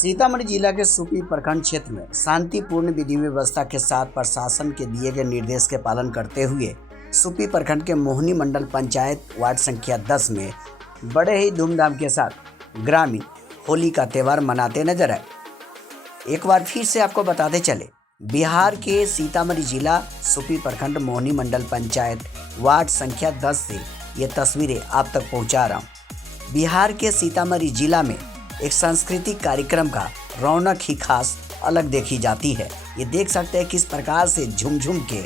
सीतामढ़ी जिला के सुपी प्रखंड क्षेत्र में शांतिपूर्ण विधि व्यवस्था के साथ प्रशासन के दिए गए निर्देश के पालन करते हुए सुपी प्रखंड के मोहनी मंडल पंचायत वार्ड संख्या 10 में बड़े ही धूमधाम के साथ ग्रामीण होली का त्यौहार मनाते नजर आए। एक बार फिर से आपको बताते चले, बिहार के सीतामढ़ी जिला सुपी प्रखंड मोहनी मंडल पंचायत वार्ड संख्या 10 से ये तस्वीरें आप तक पहुंचा रहा हूं। बिहार के सीतामढ़ी जिला में एक सांस्कृतिक कार्यक्रम का रौनक ही खास अलग देखी जाती है। ये देख सकते हैं किस प्रकार से झुमझुम के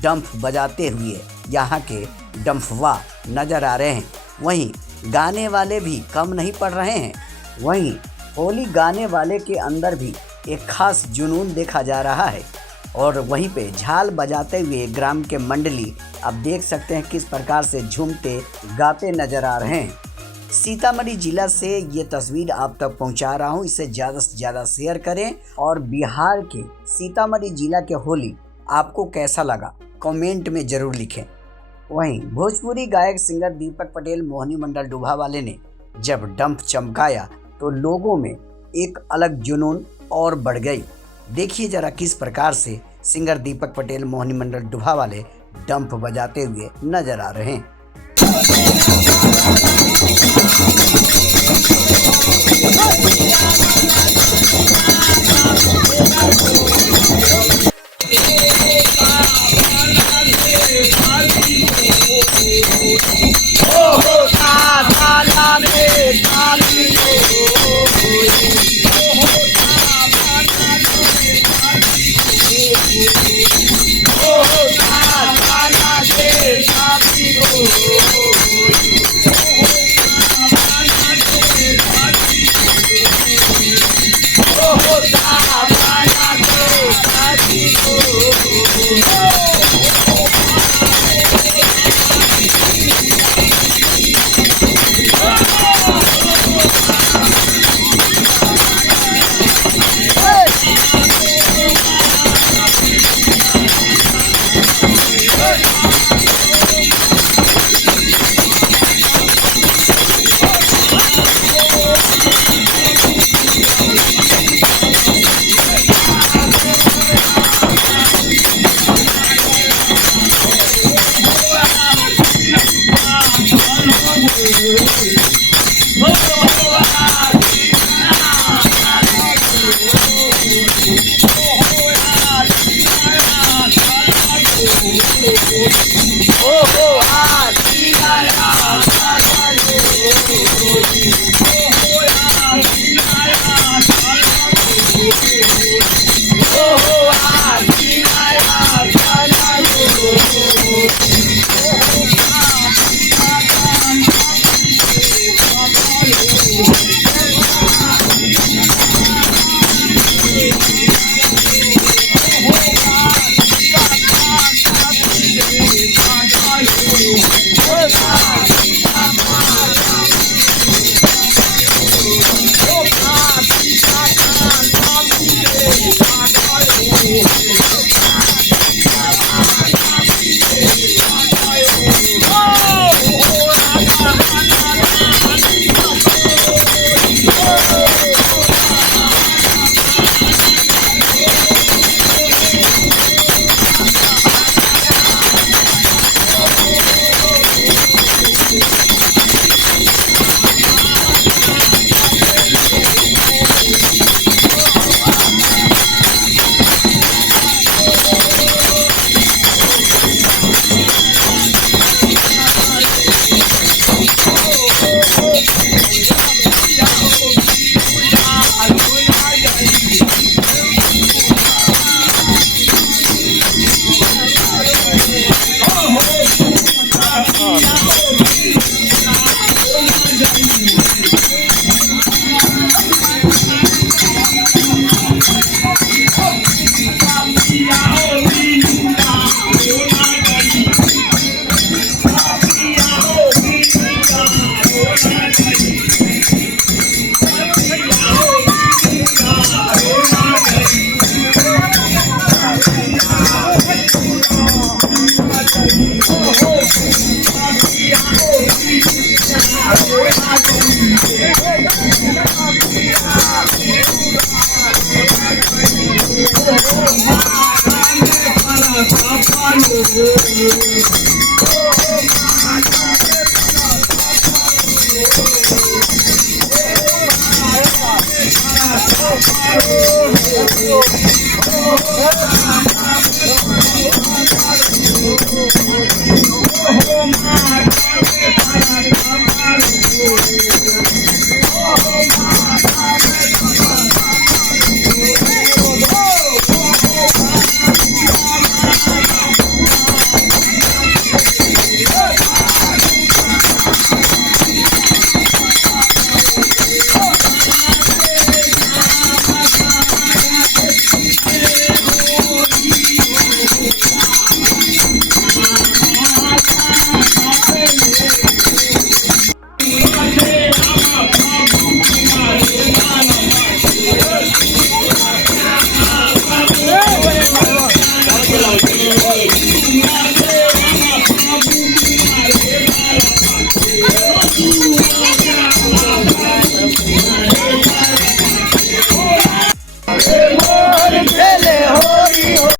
डंफ बजाते हुए यहाँ के डंफवा नजर आ रहे हैं। वहीं गाने वाले भी कम नहीं पड़ रहे हैं। वहीं होली गाने वाले के अंदर भी एक खास जुनून देखा जा रहा है और वहीं पे झाल बजाते हुए ग्राम के मंडली आप देख सकते हैं किस प्रकार से झूमते गाते नजर आ रहे हैं। सीतामढ़ी जिला से ये तस्वीर आप तक पहुंचा रहा हूं। इसे ज़्यादा से ज़्यादा शेयर करें और बिहार के सीतामढ़ी जिला के होली आपको कैसा लगा कमेंट में ज़रूर लिखें। वहीं भोजपुरी गायक सिंगर दीपक पटेल मोहनी मंडल डुभा वाले ने जब डंप चमकाया तो लोगों में एक अलग जुनून और बढ़ गई। देखिए जरा किस प्रकार से सिंगर दीपक पटेल मोहनी मंडल डुभा वाले डंप बजाते हुए नजर आ रहे हैं।